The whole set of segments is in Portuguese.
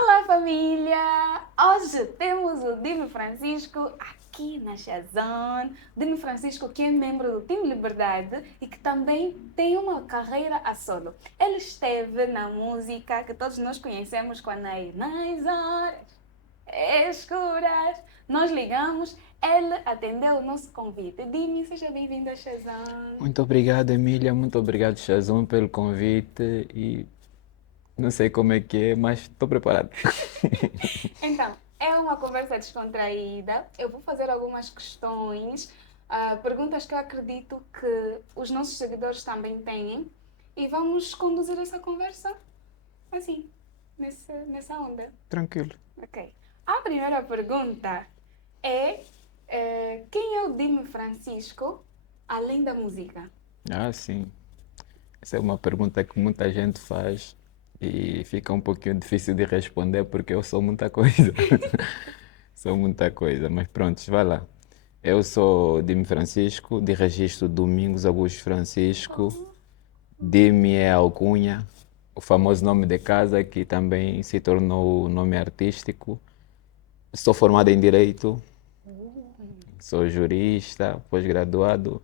Olá, família! Hoje temos o Dino Francisco aqui na Shazam. Dino Francisco, que é membro do Time Liberdade e que também tem uma carreira a solo. Ele esteve na música que todos nós conhecemos com a Nai. Nas horas escuras, nós ligamos, ele atendeu o nosso convite. Dini, seja bem-vindo a Shazam. Muito obrigado, Emília. Muito obrigado, Shazam, pelo convite. E não sei como é que é, mas estou preparado. Então, é uma conversa descontraída. Eu vou fazer algumas questões, perguntas que eu acredito que os nossos seguidores também têm. E vamos conduzir essa conversa assim, nessa onda. Tranquilo. Ok. A primeira pergunta é, quem é o Dime Francisco, além da música? Ah, sim. Essa é uma pergunta que muita gente faz e fica um pouquinho difícil de responder porque eu sou muita coisa. Sou muita coisa, mas pronto, vai lá. Eu sou Dime Francisco, de registro Domingos Augusto Francisco. Oh, Dime é alcunha, o famoso nome de casa que também se tornou o nome artístico. Sou formado em Direito, sou jurista, pós-graduado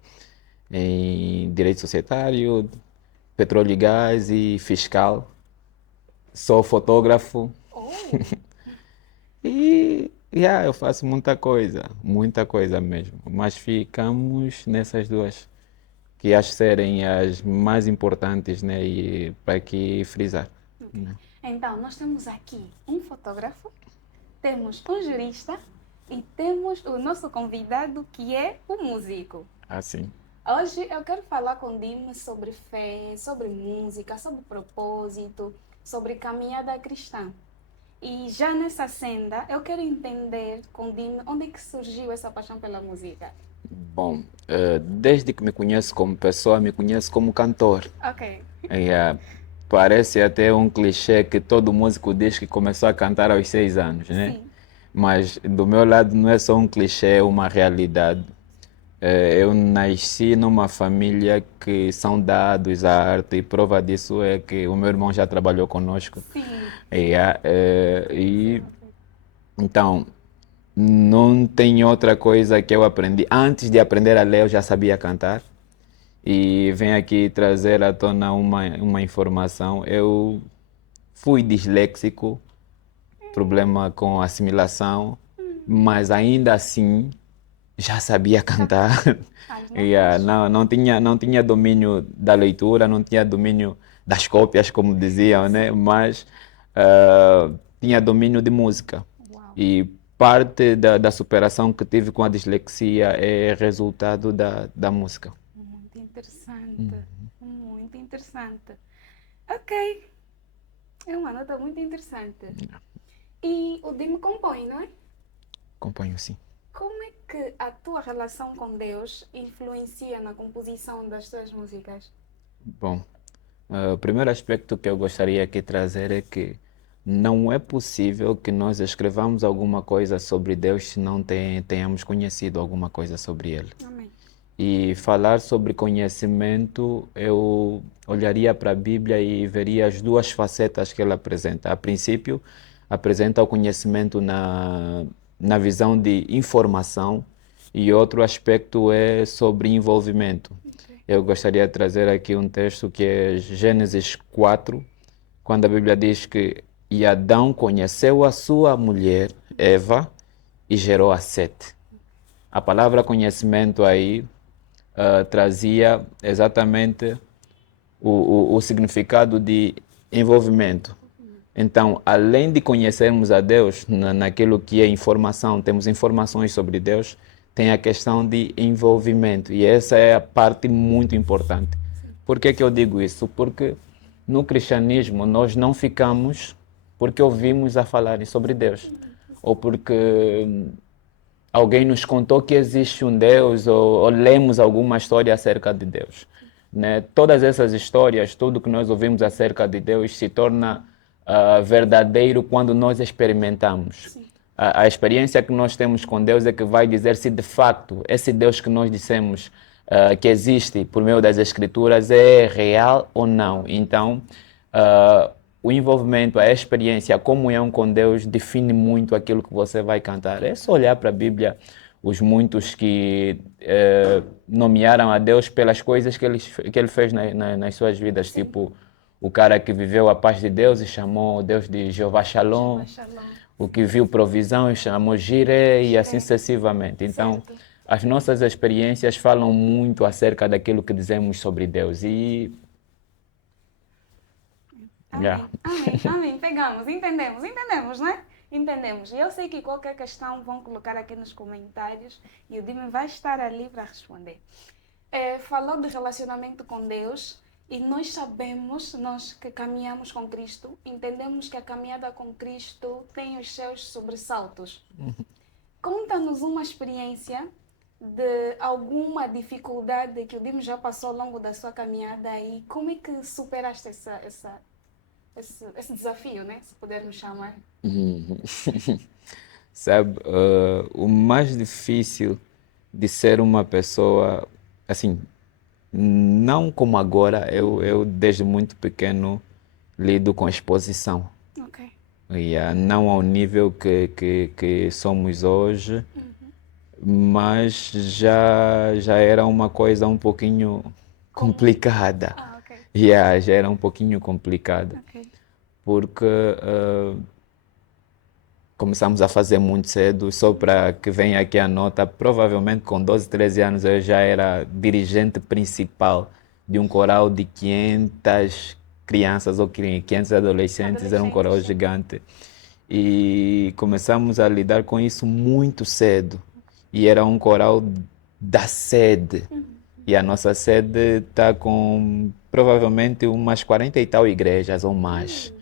em Direito Societário, Petróleo e Gás e Fiscal. Sou fotógrafo oh. e eu faço muita coisa mesmo. Mas ficamos nessas duas, que acho serem as mais importantes, né? E para aqui frisar. Ok. Então, nós temos aqui um fotógrafo, temos um jurista e temos o nosso convidado que é o músico. Assim. Hoje eu quero falar com Dime sobre fé, sobre música, sobre propósito, sobre caminhada cristã. E já nessa senda, eu quero entender com Dime onde é que surgiu essa paixão pela música. Bom, desde que me conheço como pessoa, me conheço como cantor. Ok. E, parece até um clichê que todo músico diz que começou a cantar aos 6 anos, né? Sim. Mas do meu lado não é só um clichê, é uma realidade. Eu nasci numa família que são dados à arte e prova disso é que o meu irmão já trabalhou conosco. Sim. E então não tem outra coisa que eu aprendi. Antes de aprender a ler, eu já sabia cantar. E venho aqui trazer à tona uma informação. Eu fui disléxico, problema com assimilação, mas ainda assim já sabia Já cantar. as notas. Não tinha domínio da leitura, não tinha domínio das cópias, como diziam, né? Sim. Mas tinha domínio de música. Uau. E parte da superação que tive com a dislexia é resultado da música. Muito interessante. Muito interessante. Ok. É uma nota muito interessante. E o Dime compõe, não é? Acompanho sim. Como é que a tua relação com Deus influencia na composição das tuas músicas? Bom, o primeiro aspecto que eu gostaria aqui trazer é que não é possível que nós escrevamos alguma coisa sobre Deus se não tenhamos conhecido alguma coisa sobre Ele. Amém. E falar sobre conhecimento, eu olharia para a Bíblia e veria as duas facetas que ela apresenta. A princípio, apresenta o conhecimento na visão de informação e outro aspecto é sobre envolvimento. Ok. Eu gostaria de trazer aqui um texto que é Gênesis 4, quando a Bíblia diz que e Adão conheceu a sua mulher, Eva, e gerou a Sete. A palavra conhecimento aí trazia exatamente o significado de envolvimento. Então, além de conhecermos a Deus naquilo que é informação, temos informações sobre Deus, tem a questão de envolvimento. E essa é a parte muito importante. Sim. Por que eu digo isso? Porque no cristianismo nós não ficamos porque ouvimos a falarem sobre Deus. Ou porque alguém nos contou que existe um Deus ou lemos alguma história acerca de Deus. Né? Todas essas histórias, tudo que nós ouvimos acerca de Deus se torna verdadeiro quando nós experimentamos. Sim. A experiência que nós temos com Deus é que vai dizer se de facto esse Deus que nós dissemos que existe por meio das Escrituras é real ou não. Então, o envolvimento, a experiência, a comunhão com Deus define muito aquilo que você vai cantar. É só olhar para a Bíblia, os muitos que nomearam a Deus pelas coisas que ele fez nas suas vidas. Sim. Tipo, o cara que viveu a paz de Deus e chamou Deus de Jeová Shalom. O que viu provisão e chamou Jireh e assim sucessivamente. Então, Certo. as nossas experiências falam muito acerca daquilo que dizemos sobre Deus. E Amém, yeah. amém. Pegamos, entendemos, né? Entendemos. E eu sei que qualquer questão vão colocar aqui nos comentários e o Dime vai estar ali para responder. Falou de relacionamento com Deus e nós sabemos, nós que caminhamos com Cristo, entendemos que a caminhada com Cristo tem os seus sobressaltos. Conta-nos uma experiência de alguma dificuldade que o Dime já passou ao longo da sua caminhada e como é que superaste esse desafio, né? Se pudermos chamar. Sabe, o mais difícil de ser uma pessoa, assim, não como agora, eu desde muito pequeno lido com exposição. Ok. Não ao nível que somos hoje, mas já era uma coisa um pouquinho complicada. Ok. Já era um pouquinho complicada, Ok. porque começamos a fazer muito cedo, só para que venha aqui a nota, provavelmente com 12, 13 anos eu já era dirigente principal de um coral de 500 crianças ou 500 adolescentes, era um coral gigante. E começamos a lidar com isso muito cedo. E era um coral da sede. E a nossa sede está com provavelmente umas 40 e tal igrejas ou mais.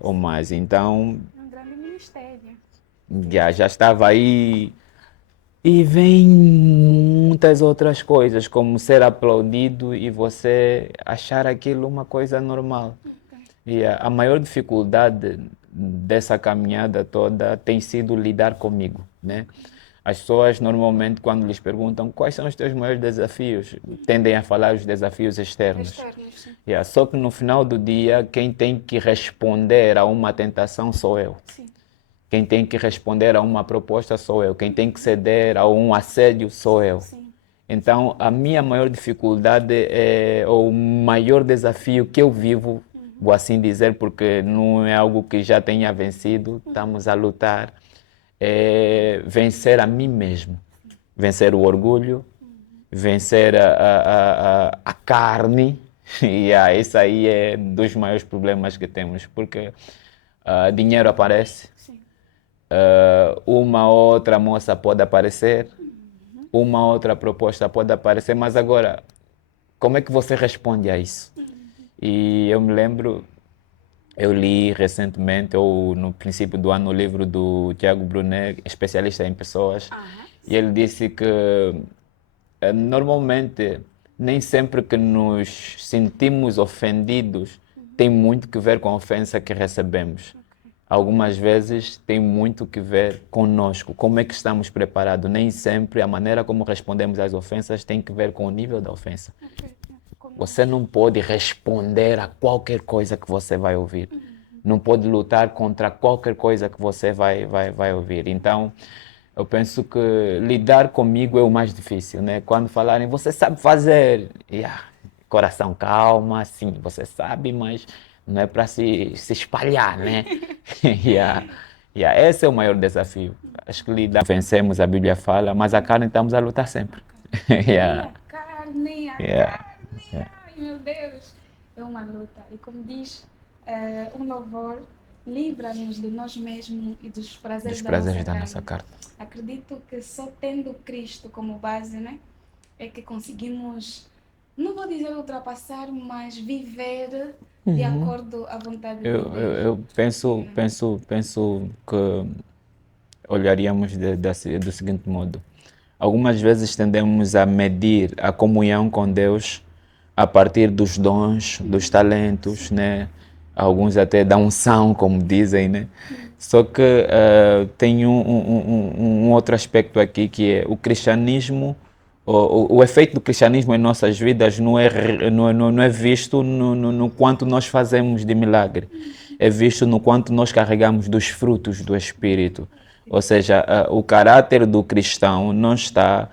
Ou mais. Então, Um grande ministério. já estava aí. E vem muitas outras coisas, como ser aplaudido e você achar aquilo uma coisa normal. E a maior dificuldade dessa caminhada toda tem sido lidar comigo, né? As pessoas normalmente quando lhes perguntam quais são os teus maiores desafios, tendem a falar os desafios externos. Externos, sim. Só que no final do dia, quem tem que responder a uma tentação sou eu. Sim. Quem tem que responder a uma proposta sou eu. Quem tem que ceder a um assédio sou eu. Sim. Então, a minha maior dificuldade ou o maior desafio que eu vivo, vou assim dizer, porque não é algo que já tenha vencido, estamos a lutar, é vencer a mim mesmo. Vencer o orgulho, vencer a carne. E isso aí é dos maiores problemas que temos, porque dinheiro aparece. Sim. Uma outra moça pode aparecer, uma outra proposta pode aparecer, mas agora, como é que você responde a isso? E eu me lembro, eu li recentemente, ou no princípio do ano, o livro do Tiago Brunet, especialista em pessoas, e ele disse que normalmente, nem sempre que nos sentimos ofendidos tem muito que ver com a ofensa que recebemos. Algumas vezes tem muito que ver conosco, como é que estamos preparados. Nem sempre a maneira como respondemos às ofensas tem que ver com o nível da ofensa. Você não pode responder a qualquer coisa que você vai ouvir. Não pode lutar contra qualquer coisa que você vai ouvir. Então, eu penso que lidar comigo é o mais difícil, né? Quando falarem, você sabe fazer, coração calma, sim, você sabe, mas não é para se espalhar, né? Esse é o maior desafio. Acho que lidar, vencemos, a Bíblia fala, mas a carne estamos a lutar sempre. A carne, ai meu Deus, é uma luta. E como diz um louvor, livra-nos de nós mesmos e dos prazeres da nossa carne. Acredito que só tendo Cristo como base, né, é que conseguimos, não vou dizer ultrapassar, mas viver de acordo à vontade de Deus. Eu penso que olharíamos do seguinte modo. Algumas vezes tendemos a medir a comunhão com Deus a partir dos dons, dos talentos, né? Alguns até da unção, como dizem, né? Só que tem um outro aspecto aqui que é o cristianismo o efeito do cristianismo em nossas vidas não é visto no quanto nós fazemos de milagre, é visto no quanto nós carregamos dos frutos do Espírito. Ou seja, o caráter do cristão não está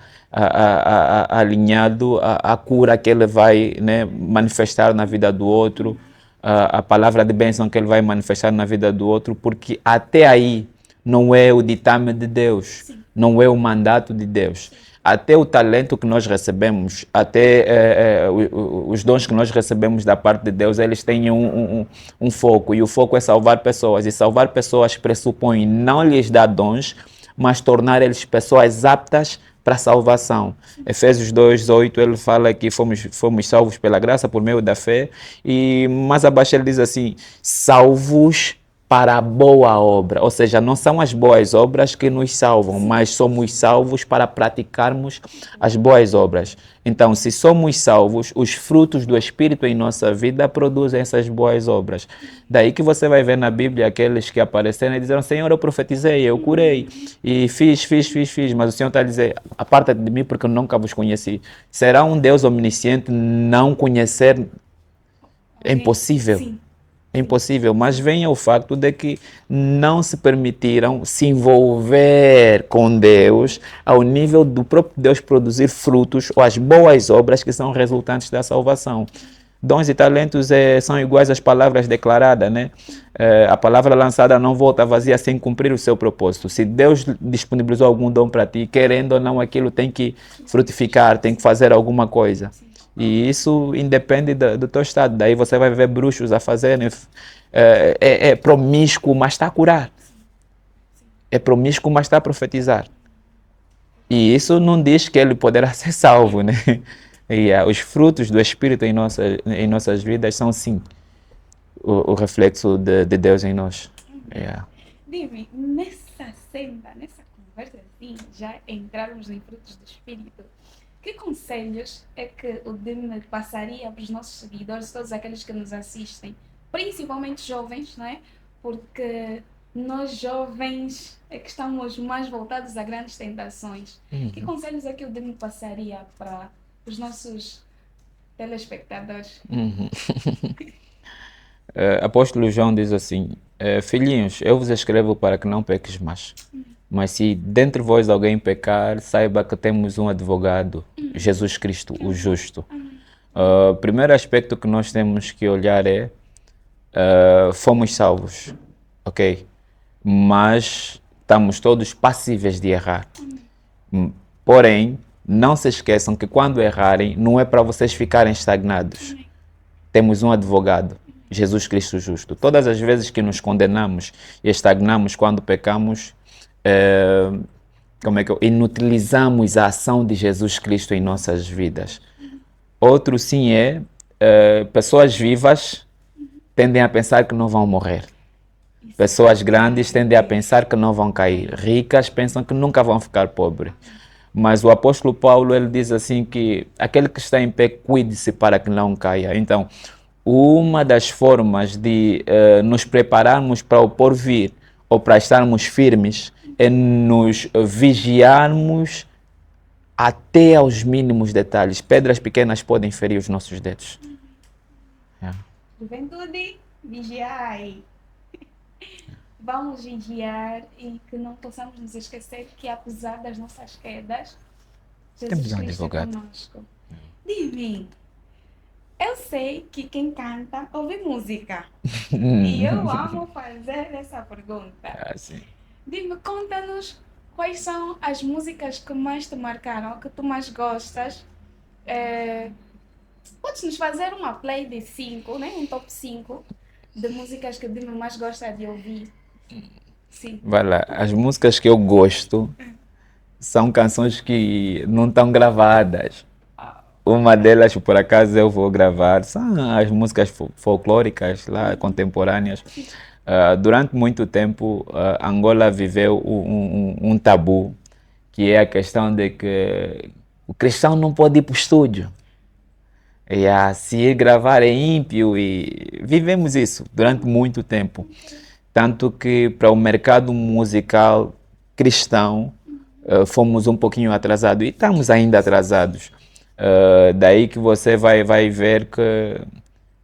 alinhado à cura que ele vai, né, manifestar na vida do outro, a palavra de bênção que ele vai manifestar na vida do outro, porque até aí não é o ditame de Deus, não é o mandato de Deus. Até o talento que nós recebemos, até os dons que nós recebemos da parte de Deus, eles têm um foco, e o foco é salvar pessoas, e salvar pessoas pressupõe não lhes dar dons, mas tornar eles pessoas aptas para a salvação. Efésios 2:8, ele fala que fomos salvos pela graça por meio da fé, e mais abaixo ele diz assim, salvos para a boa obra, ou seja, não são as boas obras que nos salvam, mas somos salvos para praticarmos as boas obras. Então, se somos salvos, os frutos do Espírito em nossa vida produzem essas boas obras. Daí que você vai ver na Bíblia aqueles que apareceram e disseram, Senhor, eu profetizei, eu curei, e fiz, mas o Senhor está a dizer, aparta de mim porque eu nunca vos conheci. Será um Deus omnisciente não conhecer? É impossível. Sim. É impossível, mas vem o facto de que não se permitiram se envolver com Deus ao nível do próprio Deus produzir frutos ou as boas obras que são resultantes da salvação. Dons e talentos são iguais às palavras declaradas, né? A palavra lançada não volta vazia sem cumprir o seu propósito. Se Deus disponibilizou algum dom para ti, querendo ou não, aquilo tem que frutificar, tem que fazer alguma coisa. E isso independe do teu estado. Daí você vai ver bruxos a fazerem. É promíscuo, mas está a curar. É promíscuo, mas está a profetizar. E isso não diz que ele poderá ser salvo, né? E os frutos do Espírito em nossas vidas são, sim, o reflexo de Deus em nós. Dime, nessa senda, nessa conversa, assim, já entrarmos em frutos do Espírito, que conselhos é que o Dime passaria para os nossos seguidores, todos aqueles que nos assistem, principalmente jovens, não é? Porque nós jovens é que estamos mais voltados a grandes tentações. Que conselhos é que o Dime passaria para os nossos telespectadores? Apóstolo João diz assim, filhinhos, eu vos escrevo para que não peques mais. Mas se dentre vós alguém pecar, saiba que temos um advogado, Jesus Cristo, o justo. O primeiro aspecto que nós temos que olhar é, fomos salvos, ok? Mas estamos todos passíveis de errar. Porém, não se esqueçam que quando errarem, não é para vocês ficarem estagnados. Temos um advogado, Jesus Cristo justo. Todas as vezes que nos condenamos e estagnamos quando pecamos, inutilizamos a ação de Jesus Cristo em nossas vidas. Outro sim pessoas vivas tendem a pensar que não vão morrer. Pessoas grandes tendem a pensar que não vão cair. Ricas pensam que nunca vão ficar pobres. Mas o apóstolo Paulo, ele diz assim que aquele que está em pé, cuide-se para que não caia. Então, uma das formas de nos prepararmos para o porvir ou para estarmos firmes é nos vigiarmos até aos mínimos detalhes. Pedras pequenas podem ferir os nossos dedos. Juventude, vigiai. Vamos vigiar e que não possamos nos esquecer que, apesar das nossas quedas, Jesus Cristo é conosco. Dime, eu sei que quem canta ouve música. E eu amo fazer essa pergunta. Sim. Dime, conta-nos quais são as músicas que mais te marcaram, que tu mais gostas. Podes-nos fazer uma play de 5, né? Um top 5 de músicas que o Dime mais gosta de ouvir. Sim. Vai lá, as músicas que eu gosto são canções que não estão gravadas. Uma delas, por acaso, eu vou gravar, são as músicas folclóricas, lá, contemporâneas. Durante muito tempo, Angola viveu um tabu, que é a questão de que o cristão não pode ir para o estúdio. Se ir gravar é ímpio, e vivemos isso durante muito tempo. Tanto que para o mercado musical cristão, fomos um pouquinho atrasados e estamos ainda atrasados. Daí que você vai ver que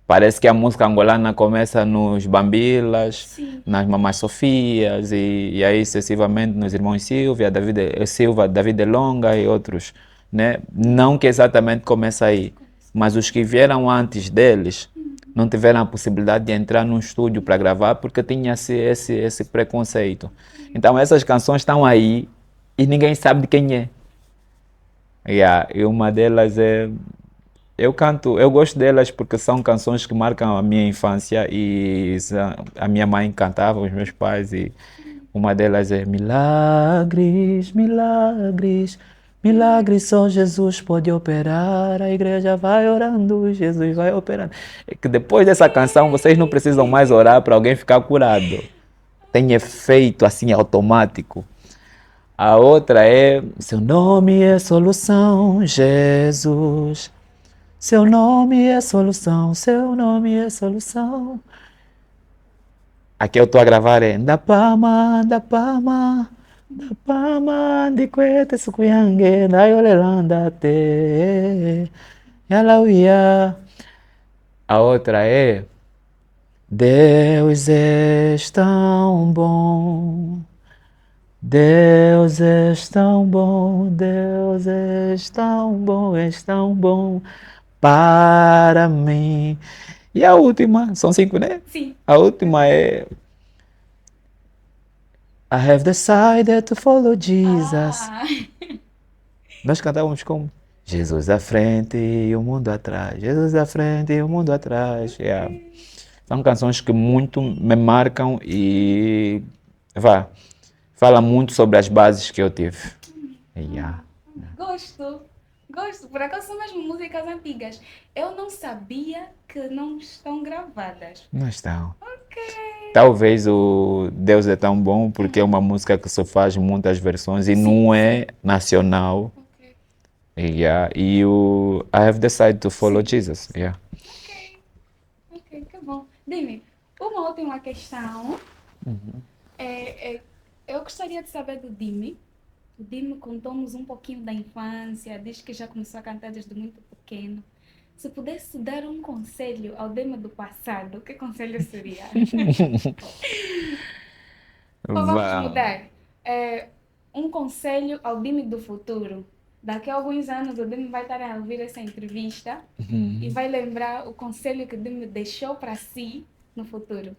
parece que a música angolana começa nos Bambilas, Sim. nas Mamães Sofias e aí sucessivamente nos Irmãos Silva, David Longa e outros, né? Não que exatamente começa aí, mas os que vieram antes deles não tiveram a possibilidade de entrar num estúdio para gravar porque tinha esse preconceito. Então essas canções estão aí e ninguém sabe de quem é. Yeah, e uma delas é. Eu gosto delas porque são canções que marcam a minha infância e a minha mãe cantava, os meus pais, e uma delas é Milagres, milagres, milagres só Jesus pode operar, a igreja vai orando, Jesus vai operando. É que depois dessa canção vocês não precisam mais orar para alguém ficar curado. Tem efeito assim automático. A outra é Seu nome é solução, Jesus. Seu nome é solução, seu nome é solução. Aqui eu estou a gravar é da Pama, de Quete Sukuyange, da Yolelanda te, Yalauia. A outra é Deus és tão bom, Deus és tão bom, Deus és tão bom para mim. E a última, são 5, né? Sim. A última é I have decided to follow Jesus. Ah. Nós cantávamos como Jesus à frente e o mundo atrás, Jesus à frente e o mundo atrás. Yeah. São canções que muito me marcam e fala muito sobre as bases que eu tive. Yeah. Gosto. Por acaso são mesmo músicas antigas. Eu não sabia que não estão gravadas. Não estão. Ok. Talvez o Deus é tão bom porque é uma música que se faz muitas versões e não é nacional. Ok. Yeah. E o I have decided to follow Jesus. Yeah. Ok, que bom. Dime, uma última questão. Eu gostaria de saber do Dime. O Dime contou-nos um pouquinho da infância, diz que já começou a cantar desde muito pequeno. Se pudesse dar um conselho ao Dime do passado, que conselho seria? Ou vamos mudar. Um conselho ao Dime do futuro. Daqui a alguns anos o Dime vai estar a ouvir essa entrevista e vai lembrar o conselho que o Dime deixou para si no futuro.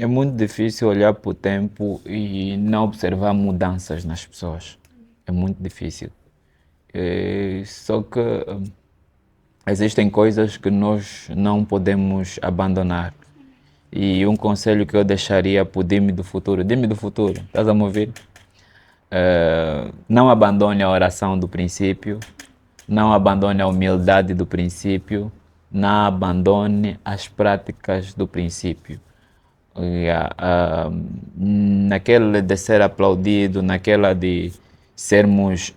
É muito difícil olhar para o tempo e não observar mudanças nas pessoas. É muito difícil. Só que existem coisas que nós não podemos abandonar. E um conselho que eu deixaria para o Dime do futuro, estás a me ouvir? Não abandone a oração do princípio, não abandone a humildade do princípio, não abandone as práticas do princípio. Naquela de ser aplaudido, naquela de sermos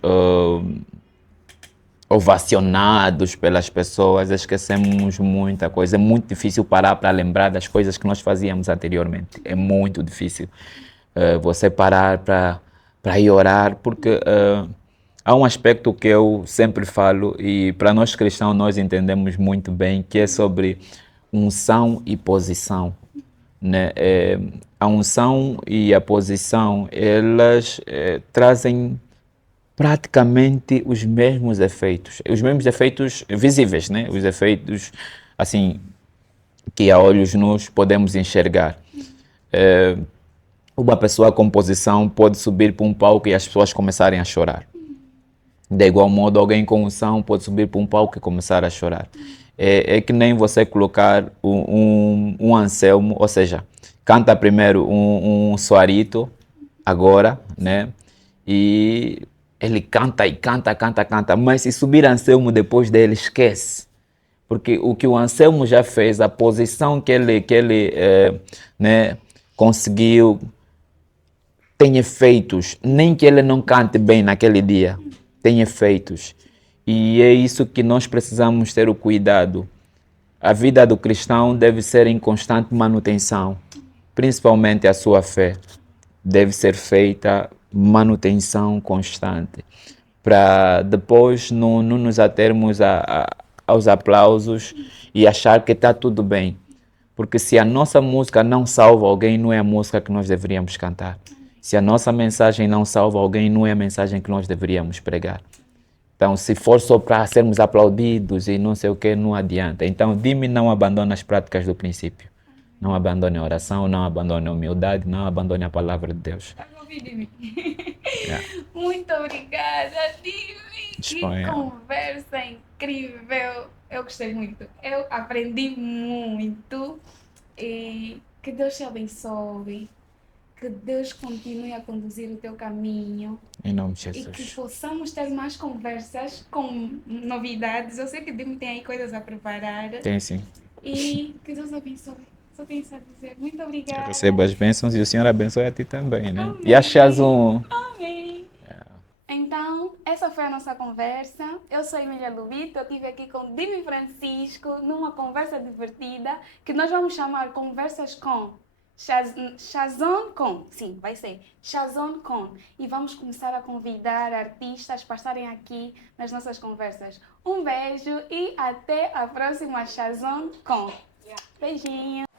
ovacionados pelas pessoas, esquecemos muita coisa. É muito difícil parar para lembrar das coisas que nós fazíamos anteriormente. É muito difícil você parar para ir orar, porque há um aspecto que eu sempre falo e para nós cristãos nós entendemos muito bem, que é sobre unção e posição. Né? A unção e a posição, elas trazem praticamente os mesmos efeitos visíveis, né? Os efeitos assim que a olhos nus podemos enxergar. Uma pessoa com posição pode subir para um palco e as pessoas começarem a chorar. De igual modo, alguém com unção pode subir para um palco e começar a chorar. É que nem você colocar um Anselmo, ou seja, canta primeiro um Suarito, agora, né? E ele canta e canta, mas se subir Anselmo depois dele, esquece. Porque o que o Anselmo já fez, a posição que ele né, conseguiu, tem efeitos, nem que ele não cante bem naquele dia, tem efeitos. E é isso que nós precisamos ter o cuidado. A vida do cristão deve ser em constante manutenção, principalmente a sua fé. deve ser feita manutenção constante, para depois não nos atermos aos aplausos e achar que está tudo bem. Porque se a nossa música não salva alguém, não é a música que nós deveríamos cantar. Se a nossa mensagem não salva alguém, não é a mensagem que nós deveríamos pregar. Então, se for só para sermos aplaudidos e não sei o que, não adianta. Então, Dime não abandona as práticas do princípio. Não abandone a oração, não abandone a humildade, não abandone a palavra de Deus. Tá me ouvindo, Dime? Yeah. Muito obrigada, Dime. Que Disponha. conversa incrível. Eu gostei muito. Eu aprendi muito. E que Deus te abençoe. Que Deus continue a conduzir o teu caminho. Em nome de E que Jesus. possamos ter mais conversas com novidades. Eu sei que Dime tem aí coisas a preparar. Tem sim. E que Deus abençoe. Só tenho isso a dizer. Muito obrigada. Receba as bênçãos e o Senhor abençoe a ti também, né? Amém. E a Shazam. Amém. Então, essa foi a nossa conversa. Eu sou Emília Lubito, eu estive aqui com Dime Francisco numa conversa divertida que nós vamos chamar Conversas com Shazam com. Sim, vai ser Shazam com. E vamos começar a convidar artistas para estarem aqui nas nossas conversas. Um beijo e até a próxima Shazam com. Beijinho.